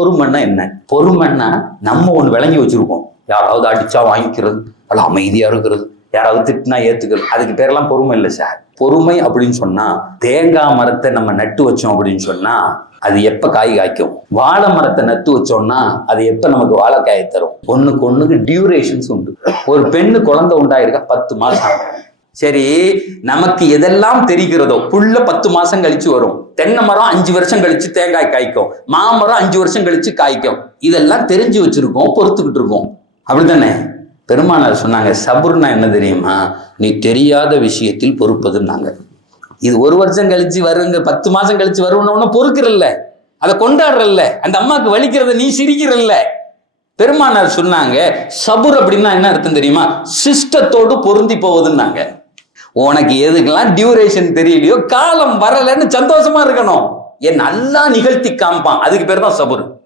பொறுமைன்னா என்ன? பொறுமைன்னா நம்ம ஒன்று விளங்கி வச்சிருக்கோம் யாராவது அடித்தா வாங்கிக்கிறது அல்ல அமைதியா இருக்கிறது யாராவது திட்டினா ஏற்றுக்கிறது அதுக்கு பேரெல்லாம் பொறுமை இல்லை சார். பொறுமை அப்படின்னு சொன்னா தேங்காய் மரத்தை நம்ம நட்டு வச்சோம் அப்படின்னு சொன்னா அது எப்ப காய் காய்க்கும்? வாழை மரத்தை நட்டு வச்சோம்னா அது எப்போ நமக்கு வாழைக்காயை தரும்? ஒண்ணுக்கு ஒண்ணுக்கு டியூரேஷன்ஸ் உண்டு. ஒரு பெண்ணு குழந்தை உண்டாயிருக்கா பத்து மாதம் சரி நமக்கு எதெல்லாம் தெரிகிறதோ புல்ல பத்து மாசம் கழிச்சு வரும். தென்னை மரம் அஞ்சு வருஷம் கழிச்சு தேங்காய் காய்க்கும். மாமரம் அஞ்சு வருஷம் கழிச்சு காய்க்கும். இதெல்லாம் தெரிஞ்சு வச்சிருக்கோம் பொறுத்துக்கிட்டு இருக்கோம். அப்படித்தானே? பெருமானார் சொன்னாங்க சபுர்னா என்ன தெரியுமா? நீ தெரியாத விஷயத்தில் பொறுப்பதுன்னாங்க. இது ஒரு வருஷம் கழிச்சு வருங்க பத்து மாசம் கழிச்சு வருவன பொறுக்கிறல்ல. அதை கொண்டாடுறல்ல. அந்த அம்மாவுக்கு வலிக்கிறத நீ சிரிக்கிறல்ல. பெருமானார் சொன்னாங்க சபுர் அப்படின்னா என்ன அர்த்தம் தெரியுமா? சிஸ்டத்தோடு பொருந்தி போவதுன்னாங்க. உனக்கு எதுக்கெல்லாம் டியூரேஷன் தெரியலையோ காலம் வரலைன்னு சந்தோஷமா இருக்கணும். என் நல்லா நிகழ்த்தி காமிப்பான். அதுக்கு பேர் தான் சபுர்.